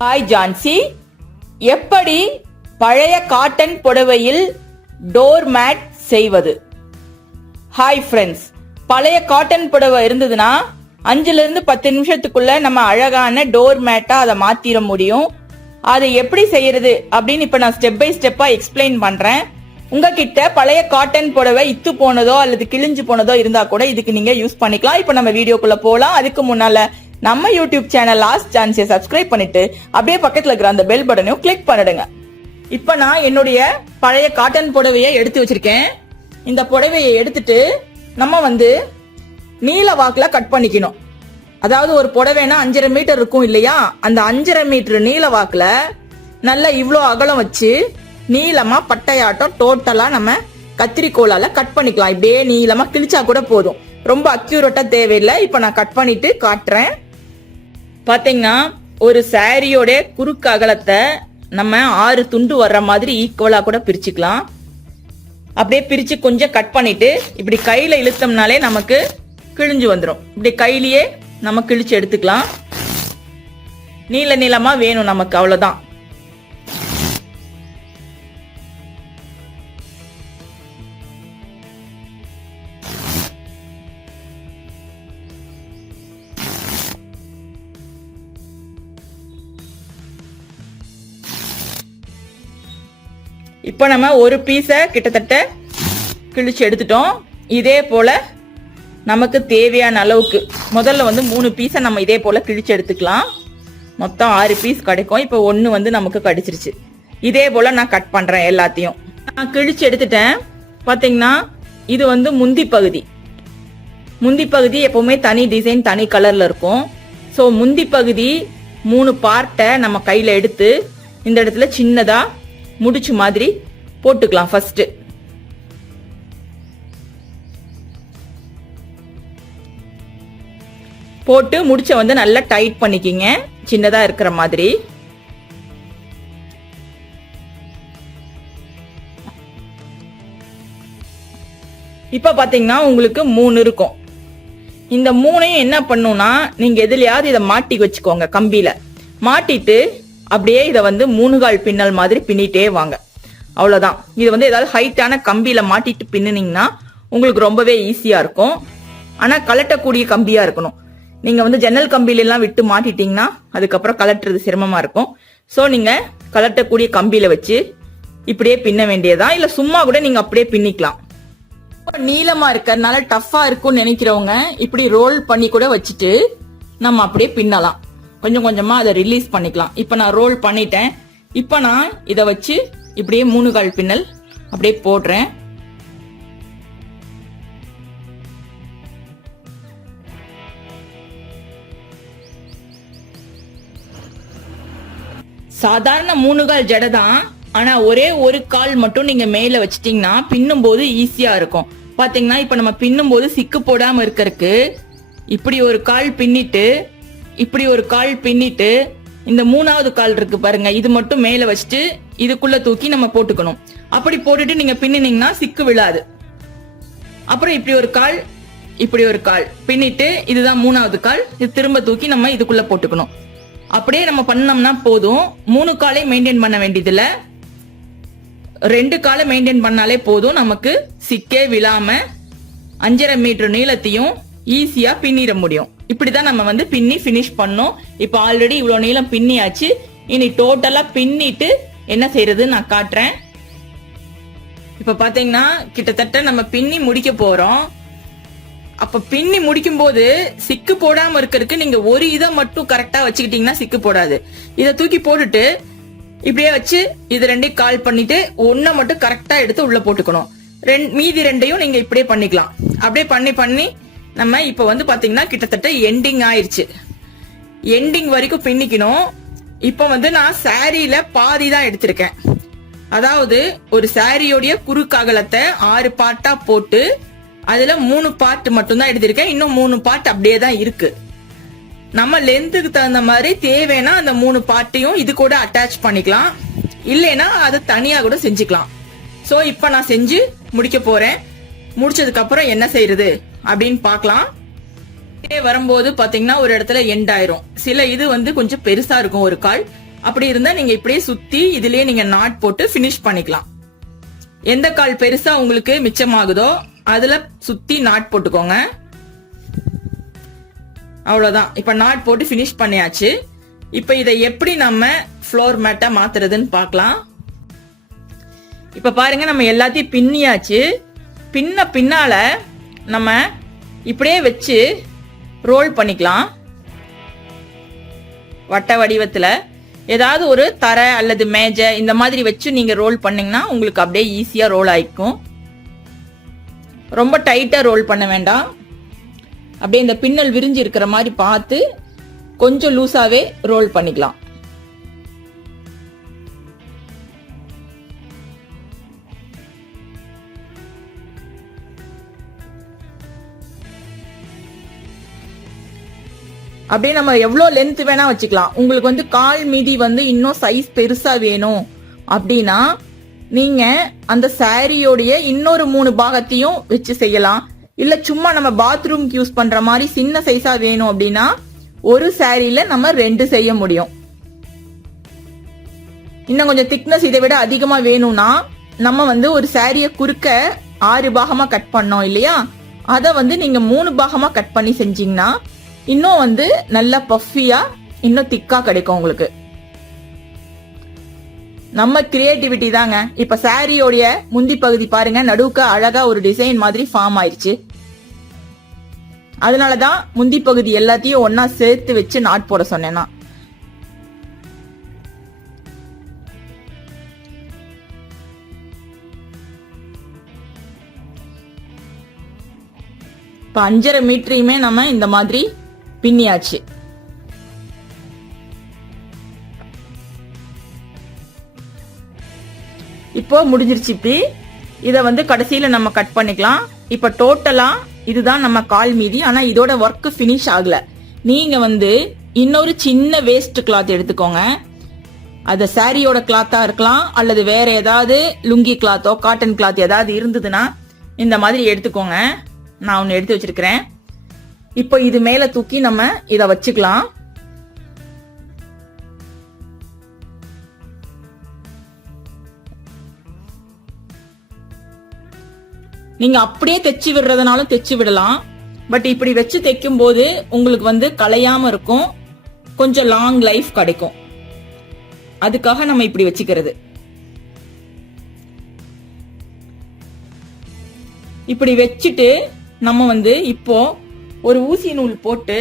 Hi Jhansi, எப்படி பழைய cotton புடவையில் door mat செய்வது? ஹாய் ஃப்ரெண்ட்ஸ், பழைய காட்டன் புடவை இருந்ததுன்னா 5 to 10 நிமிஷத்துக்குள்ள நம்ம அழகான டோர் மேட்டா அதை மாத்திர முடியும். அதை எப்படி செய்யறது அப்படின்னு இப்ப நான் ஸ்டெப் பை ஸ்டெப்பா எக்ஸ்பிளைன் பண்றேன். உங்ககிட்ட பழைய காட்டன் புடவை இத்து போனதோ அல்லது கிழிஞ்சு போனதோ இருந்தா கூட இதுக்கு நீங்க யூஸ் பண்ணிக்கலாம். இப்ப நம்ம வீடியோக்குள்ள போலாம். அதுக்கு முன்னால நம்ம யூடியூப் சேனல் லாஸ்ட் சான்ஸை சப்ஸ்கிரைப் பண்ணிட்டு அப்படியே பக்கத்துல இருக்கிற அந்த பெல் பட்டனையும் கிளிக் பண்ணிடுங்க. இப்ப நான் என்னுடைய பழைய காட்டன் புடவையை எடுத்து வச்சிருக்கேன். இந்த புடவையை எடுத்துட்டு நம்ம நீல வாக்குல கட் பண்ணிக்கணும். அதாவது ஒரு புடவைனா 5.5 மீட்டர் இருக்கும் இல்லையா, அந்த 5.5 மீட்டர் நீல வாக்குல நல்லா இவ்வளோ அகலம் வச்சு நீளமா பட்டையாட்டம் டோட்டலா நம்ம கத்திரிக்கோளால கட் பண்ணிக்கலாம். இப்படியே நீளமா கிழிச்சா கூட போதும், ரொம்ப அக்யூரேட்டா தேவையில்லை. இப்ப நான் கட் பண்ணிட்டு காட்டுறேன். பாத்தீங்கன்னா ஒரு சாரியோட குறுக்கு அகலத்தை நம்ம 6 துண்டு வர்ற மாதிரி ஈக்குவலா கூட பிரிச்சுக்கலாம். அப்படியே பிரிச்சு கொஞ்சம் கட் பண்ணிட்டு இப்படி கையில இழுத்தோம்னாலே நமக்கு கிழிஞ்சு வந்துடும். இப்படி கையிலேயே நம்ம கிழிச்சு எடுத்துக்கலாம். நீள நீளமா வேணும் நமக்கு, அவ்வளவுதான். இப்ப நம்ம ஒரு பீஸ கிட்டத்தட்ட கிழிச்சு எடுத்துட்டோம். இதே போல நமக்கு தேவையான அளவுக்கு முதல்ல 3 பீஸை நம்ம இதே போல கிழிச்சு எடுத்துக்கலாம். மொத்தம் 6 பீஸ் கிடைக்கும். இப்ப 1 நமக்கு கிடைச்சிருச்சு. இதே போல நான் கட் பண்றேன். எல்லாத்தையும் நான் கிழிச்சு எடுத்துட்டேன். பாத்தீங்கன்னா இது முந்தி பகுதி. முந்தி பகுதி எப்பவுமே தனி டிசைன் தனி கலர்ல இருக்கும். ஸோ முந்தி பகுதி 3 பார்ட்டை நம்ம கையில எடுத்து இந்த இடத்துல சின்னதா முடிச்சு மாதிரி போட்டுக்கலாம். ஃபர்ஸ்ட் போட்டு முடிச்ச நல்லா டைட் பண்ணிக்கிங்க, சின்னதா இருக்கிற மாதிரி. இப்ப பாத்தீங்கன்னா உங்களுக்கு 3 இருக்கும். இந்த 3ஐயும் என்ன பண்ணும்னா, நீங்க எதுலயாவது இதை மாட்டி வச்சுக்கோங்க. கம்பியில மாட்டிட்டு அப்படியே இதை 3 கால் பின்னல் மாதிரி பின்னிட்டே வாங்க. அவ்வளவுதான். இது ஏதாவது ஹைட்டான கம்பியில மாட்டிட்டு பின்னுனீங்கன்னா உங்களுக்கு ரொம்பவே ஈஸியா இருக்கும். ஆனா கலட்டக்கூடிய கம்பியா இருக்கணும். நீங்க ஜன்னல் கம்பியில எல்லாம் விட்டு மாட்டிட்டீங்கன்னா அதுக்கப்புறம் கலட்டுறது சிரமமா இருக்கும். சோ நீங்க கலட்டக்கூடிய கம்பியில வச்சு இப்படியே பின்ன வேண்டியதா, இல்ல சும்மா கூட நீங்க அப்படியே பின்னிக்கலாம். நீளமா இருக்கறதுனால டஃபா இருக்கும்னு நினைக்கிறவங்க இப்படி ரோல் பண்ணி கூட வச்சுட்டு நம்ம அப்படியே பின்னலாம். கொஞ்சம் கொஞ்சமா அதை ரிலீஸ் பண்ணிக்கலாம். இப்ப நான் ரோல் பண்ணிட்டேன். இப்ப நான் இதை வச்சு இப்படியே 3 கால் பின்னல் அப்படியே போடுறேன். சாதாரண 3 கால் ஜடை தான். ஆனா ஒரே ஒரு கால் மட்டும் நீங்க மேல வச்சிட்டீங்கன்னா பின்னும் போது ஈஸியா இருக்கும். பாத்தீங்கன்னா இப்ப நம்ம பின்னும் போது சிக்கு போடாம இருக்கறதுக்கு இப்படி ஒரு கால் பின்னிட்டு இப்படி ஒரு கால் பின்னிட்டு இந்த 3வது கால் இருக்கு பாருங்க, இது மட்டும் மேல வச்சுட்டு இதுக்குள்ள தூக்கி நம்ம போட்டுக்கணும். அப்படி போட்டுட்டு நீங்க பின்னினீங்கன்னா சிக்கு விழாது. அப்புறம் இப்படி ஒரு கால் இப்படி ஒரு கால் பின்னிட்டு இதுதான் 3வது கால், இது திரும்ப தூக்கி நம்ம இதுக்குள்ள போட்டுக்கணும். அப்படியே நம்ம பண்ணோம்னா போதும். 3 காலை மெயின்டைன் பண்ண வேண்டியதுல 2 காலை மெயின்டைன் பண்ணாலே போதும். நமக்கு சிக்கே விழாம 5.5 மீட்டர் நீளத்தையும் ஈஸியா பின்னிட முடியும். இப்படிதான் நம்ம பின்னி பினிஷ் பண்ணோம். இப்ப ஆல்ரெடி இவ்வளவு நீளம் பின்னியாச்சு. இனி டோட்டலா பின்னிட்டு என்ன செய்யறது நான் காட்டுறேன். இப்ப பாத்தீங்கன்னா கிட்டத்தட்ட நம்ம பின்னி முடிக்க போறோம். அப்ப பின்னி முடிக்கும் போது சிக்கு போடாம இருக்கிறதுக்கு நீங்க ஒரு இதை மட்டும் கரெக்டா வச்சுக்கிட்டீங்கன்னா சிக்கு போடாது. இதை தூக்கி போட்டுட்டு இப்படியே வச்சு இது 2ஐயும் கால் பண்ணிட்டு 1 மட்டும் கரெக்டா எடுத்து உள்ள போட்டுக்கணும். மீதி 2ஐயும் நீங்க இப்படியே பண்ணிக்கலாம். அப்படியே பண்ணி பண்ணி நம்ம இப்ப பாத்தீங்கன்னா கிட்டத்தட்ட எண்டிங் ஆயிருச்சு. எண்டிங் வரைக்கும் பின்னிக்கணும். இப்ப நான் சாரியில பாதி தான் எடுத்திருக்கேன். அதாவது ஒரு சாரியோடைய குறுக்கு அகலத்தை 6 பார்ட்டா போட்டு அதுல 3 பார்ட் மட்டும் தான் எடுத்திருக்கேன். இன்னும் 3 பார்ட் அப்படியே தான் இருக்கு. நம்ம லென்த்துக்கு தகுந்த மாதிரி தேவைன்னா அந்த 3 பார்ட்டையும் இது கூட அட்டாச் பண்ணிக்கலாம், இல்லைன்னா அது தனியா கூட செஞ்சுக்கலாம். சோ இப்ப நான் செஞ்சு முடிக்க போறேன். முடிச்சதுக்கு அப்புறம் என்ன செய்யறது அப்படின்னு பார்க்கலாம். வரும்போது பாத்தீங்கன்னா ஒரு இடத்துல எண்ட் ஆயிரும். சில இது கொஞ்சம் பெருசா இருக்கும் ஒரு கால், அப்படி இருந்தா நீங்க இப்படியே சுத்தி இதுலயே நீங்க நாட் போட்டு பினிஷ் பண்ணிக்கலாம். எந்த கால் பெருசா உங்களுக்கு மிச்சமாகுதோ அதுல சுத்தி நாட் போட்டுக்கோங்க. அவ்வளவுதான். இப்ப நாட் போட்டு பினிஷ் பண்ணியாச்சு. இப்ப இதை எப்படி நம்ம ஃப்ளோர் மேட்டா மாத்துறதுன்னு பார்க்கலாம். இப்ப பாருங்க, நம்ம எல்லாத்தையும் பின்னியாச்சு. பின்னால நம்ம இப்படியே வச்சு ரோல் பண்ணிக்கலாம். வட்ட வடிவத்துல ஏதாவது ஒரு தரை அல்லது மேஜை இந்த மாதிரி வச்சு நீங்க ரோல் பண்ணீங்கன்னா உங்களுக்கு அப்படியே ஈஸியா ரோல் ஆயிக்கும். ரொம்ப டைட்டா ரோல் பண்ண வேண்டாம். அப்படியே இந்த பின்னல் விரிஞ்சு இருக்கிற மாதிரி பார்த்து கொஞ்சம் லூசாவே ரோல் பண்ணிக்கலாம். அப்படியே நம்ம எவ்வளவு லென்த் வேணா வச்சுக்கலாம். உங்களுக்கு வந்து கால் மீதி வந்து இன்னும் சைஸ் பெருசா வேணும் அப்படின்னா நீங்க அந்த சாரியோடைய இன்னொரு 3 பாகத்தையும் வச்சு செய்யலாம். இல்ல சும்மா நம்ம பாத்ரூம்க்கு யூஸ் பண்ற மாதிரி சின்ன சைஸா வேணும் அப்படின்னா ஒரு சாரியில நம்ம 2 செய்ய முடியும். இன்னும் கொஞ்சம் திக்னஸ் இதை விட அதிகமா வேணும்னா நம்ம வந்து ஒரு சாரிய குறுக்க 6 பாகமா கட் பண்ணோம் இல்லையா, அத வந்து நீங்க 3 பாகமா கட் பண்ணி செஞ்சீங்கன்னா இன்னும் வந்து நல்லா பஃபியா இன்னும் திக்கா கிடைக்கும் உங்களுக்கு. நம்ம கிரியேட்டிவிட்டி தாங்க. இப்ப சாரியோடைய முந்தி பகுதி பாருங்க, நடுவுக்கு அழகா ஒரு டிசைன் மாதிரி ஃபார்ம் ஆயிருச்சு. அதனாலதான் முந்தி பகுதி எல்லாத்தையும் ஒன்னா சேர்த்து வச்சு நாட் போட சொன்னேன்னா. இப்ப 5.5 மீட்டரையுமே நம்ம இந்த மாதிரி பின்னியாச்சு. இப்போ முடிஞ்சிருச்சு. இப்படி இத வந்து கடைசியில நம்ம கட் பண்ணிக்கலாம். இப்ப டோட்டலா இதுதான் நம்ம கால் மீதி. ஆனா இதோட ஒர்க் பினிஷ் ஆகல. நீங்க வந்து இன்னொரு சின்ன வேஸ்ட் கிளாத் எடுத்துக்கோங்க. அது சாரியோட கிளாத்தா இருக்கலாம் அல்லது வேற ஏதாவது லுங்கி கிளாத்தோ காட்டன் கிளாத் ஏதாவது இருந்ததுன்னா இந்த மாதிரி எடுத்துக்கோங்க. நான் ஒன்னு எடுத்து வச்சிருக்கிறேன். இப்போ இது மேல தூக்கி நம்ம இத வச்சுக்கலாம். நீங்க அப்படியே தைச்சு விடுறதுனாலும் தைச்சு விடலாம். பட் இப்படி வச்சு தைக்கும் போது உங்களுக்கு வந்து கலையாம இருக்கும், கொஞ்சம் லாங் லைஃப் கிடைக்கும். அதுக்காக நம்ம இப்படி வச்சுக்கிறது. இப்படி வச்சுட்டு நம்ம வந்து இப்போ ஒரு ஊசி நூல் போட்டு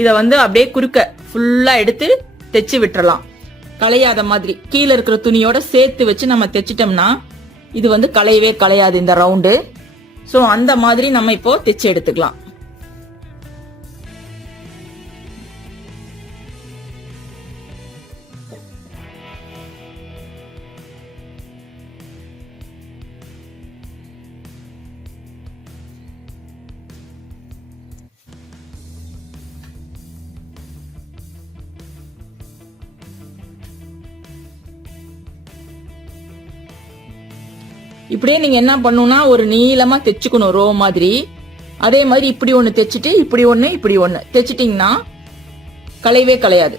இத வந்து அப்படியே குறுக்க ஃபுல்லா எடுத்து தைச்சு விட்டுறலாம். கலையாத மாதிரி கீழே இருக்கிற துணியோட சேர்த்து வச்சு நம்ம தைச்சிட்டோம்னா இது வந்து கலையவே கலையாது இந்த ரவுண்டு. சோ அந்த மாதிரி நம்ம இப்போ தைச்சு எடுத்துக்கலாம். இப்படியே நீங்க என்ன பண்ணணும்னா ஒரு நீளமா தைச்சுக்கணும் ரோ மாதிரி. அதே மாதிரி இப்படி ஒண்ணு தைச்சிட்டு இப்படி ஒண்ணு இப்படி ஒண்ணு தைச்சிட்டீங்கன்னா கலையவே கலையாது.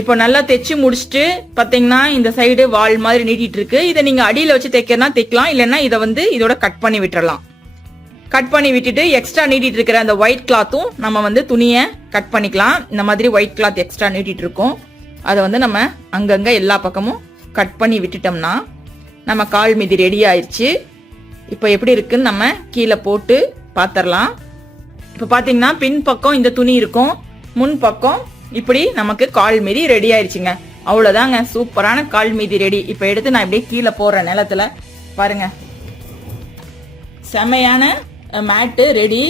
இப்போ நல்லா தைச்சு முடிச்சுட்டு பாத்தீங்கன்னா இந்த சைடு வால் மாதிரி நீட்டிட்டு இருக்கு. இதை நீங்க அடியில வச்சு தைக்கிறனா தைக்கலாம், இல்லைன்னா இதை வந்து இதோட கட் பண்ணி விட்டுறலாம். கட் பண்ணி விட்டுட்டு எக்ஸ்ட்ரா நீட்டிட்டு இருக்கிற அந்த ஒயிட் கிளாத்தும் நம்ம வந்து துணியை கட் பண்ணிக்கலாம். இந்த மாதிரி ஒயிட் கிளாத் எக்ஸ்ட்ரா நீட்டிட்டு இருக்கும், அதை வந்து நம்ம அங்கங்க எல்லா பக்கமும் கட் பண்ணி விட்டுட்டோம்னா நம்ம கால் மீதி ரெடி ஆயிடுச்சு. இப்போ எப்படி இருக்குன்னு நம்ம கீழே போட்டு பாத்திரலாம். இப்போ பாத்தீங்கன்னா பின் பக்கம் இந்த துணி இருக்கும், முன் பக்கம் இப்படி நமக்கு கால் மீதி ரெடி ஆயிடுச்சுங்க. அவ்வளவுதாங்க, சூப்பரான கால் மீதி ரெடி. இப்போ எடுத்து நான் இப்படியே கீழே போடுறேன் நிலத்துல. பாருங்க, செமையான மேட்டு ரெடி.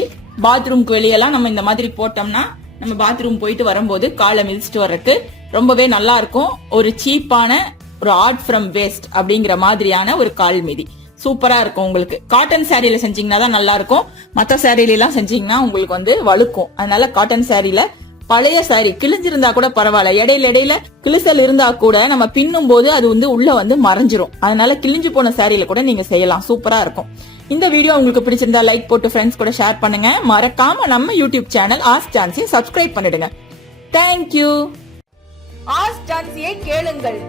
பாத்ரூம்க்கு வெளியெல்லாம் நம்ம இந்த மாதிரி போட்டோம்னா நம்ம பாத்ரூம் போயிட்டு வரும்போது காலை மிதிச்சுட்டு வர்றதுக்கு ரொம்பவே நல்லா இருக்கும். ஒரு சீப்பான ஒரு ஆர்ட் ஃப்ரம் வேஸ்ட் அப்படிங்கிற மாதிரியான ஒரு கால் மீதி சூப்பரா இருக்கும். உங்களுக்கு காட்டன் சாரியில செஞ்சீங்கன்னா தான் நல்லா இருக்கும். மற்ற சாரியில எல்லாம் செஞ்சீங்கன்னா உங்களுக்கு வந்து வழுக்கும். அதனால காட்டன் சாரியில பழைய சாரி கிழிஞ்சிருந்தா கூட பரவாயில்ல, இடையில கிழிசல் இருந்தா கூட நம்ம பின்னும் போது அது உள்ள மறைஞ்சிரும். அதனால கிழிஞ்சு போன சாரியில கூட நீங்க செய்யலாம், சூப்பரா இருக்கும். இந்த வீடியோ உங்களுக்கு பிடிச்சிருந்தா லைக் போட்டு ஃப்ரெண்ட்ஸ் கூட ஷேர் பண்ணுங்க. மறக்காம நம்ம யூடியூப் சேனல் ஆஸ்க் ஜான்சியை சப்ஸ்கிரைப் பண்ணிடுங்க. தேங்க்யூ. ஆஸ்க் ஜான்சியை கேளுங்கள்.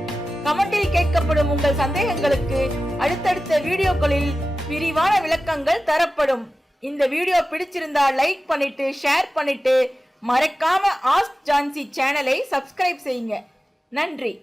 கமெண்டில் கேட்கப்படும் உங்கள் சந்தேகங்களுக்கு அடுத்தடுத்த வீடியோக்களில் விரிவான விளக்கங்கள் தரப்படும். இந்த வீடியோ பிடிச்சிருந்தா லைக் பண்ணிட்டு ஷேர் பண்ணிட்டு மறக்காம ஆஸ்க் ஜான்சி சேனலை சப்ஸ்கிரைப் செய்யுங்க. நன்றி.